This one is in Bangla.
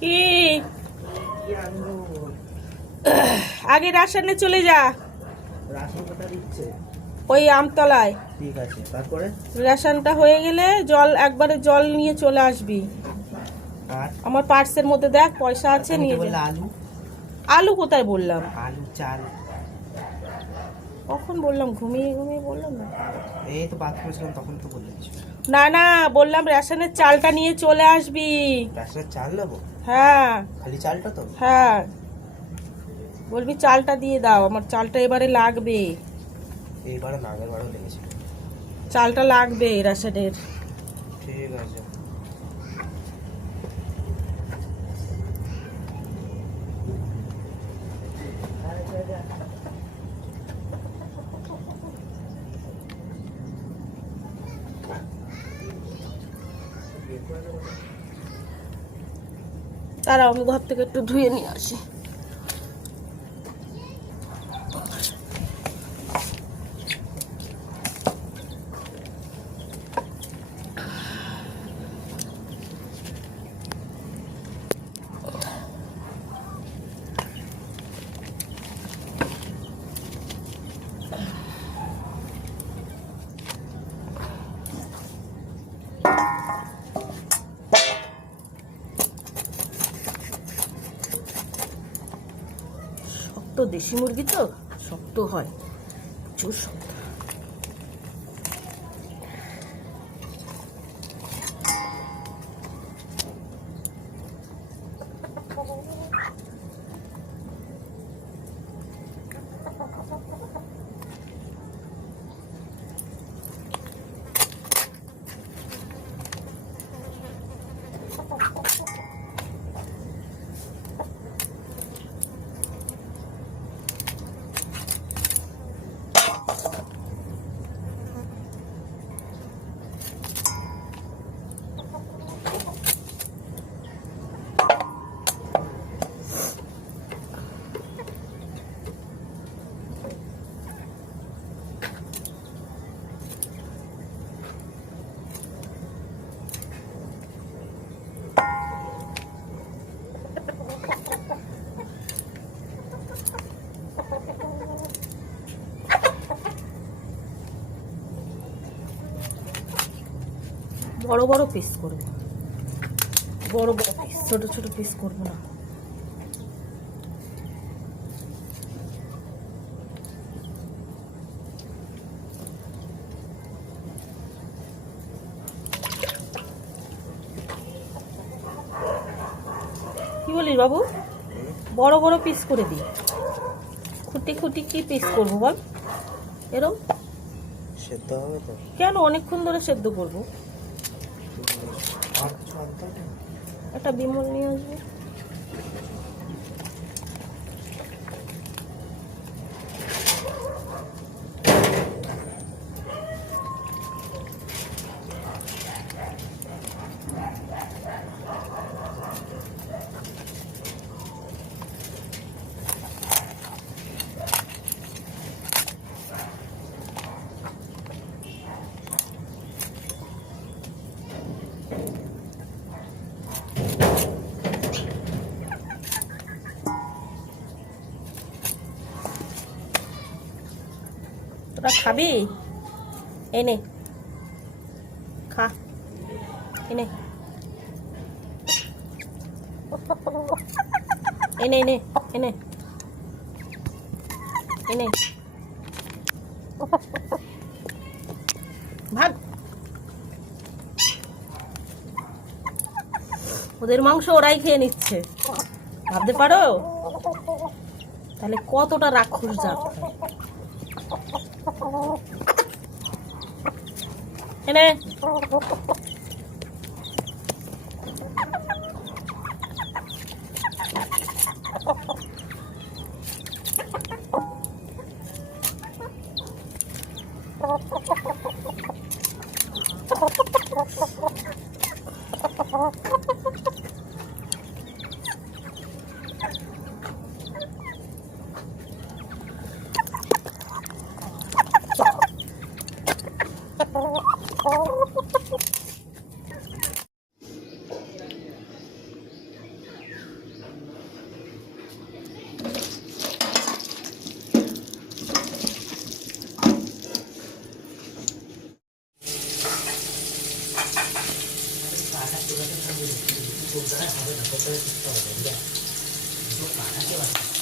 কি? আগে রাসায়নে চলে যা। ওই আমতলায়। ঠিক আছে তারপরে? রেশনটা হয়ে গেলে জল একবারে জল নিয়ে চলে আসবি। আমার পার্সের মধ্যে দেখ পয়সা আছে নিয়ে যা। আলু? আলু কোথায় বললাম? আলু চাল। কখন বললাম? ঘুমিয়ে ঘুমিয়ে বললাম না? এই তো বাদ করেছিলাম তখন তো বললে কিছু না। না বললাম রেশনের চালটা নিয়ে চলে আসবি। রেশনের চাল নেব? হ্যাঁ। খালি চালটা তো? হ্যাঁ। বলবি চালটা দিয়ে দাও আমার চালটা এবারে লাগবে। এইবারে নাগের বারও লেগেছে। চালটা লাগবে রেশনের। ঠিক আছে। তারা আমি ঘর থেকে একটু ধুয়ে নিয়ে আসি। শক্ত দেশি মুরগি তো শক্ত হয়। প্রচুর শক্ত বড় বড় পিস করব। বড় বড় পিস ছোট ছোট পিস করব না। কি বলিস বাবু? বড় বড় পিস করে দিই। খুঁটি খুঁটি কি পিস করব বল? এরম? সেদ্ধ হবে তো। কেন? অনেকক্ষণ ধরে সেদ্ধ করব আর কিছু আনতে হবে না? একটা বিমল নিয়ে আসবে। তোরা খাবি? এনে খা। এনে এনে এনে এনে এনে ভাগ ওদের মাংস ওরাই খেয়ে নিচ্ছে। ভাবতে পারো? তাহলে কতটা রাক্ষস Ano? Ha ha ha ha. chúng ta đã học được một cái tờ để giúp bạn các bạn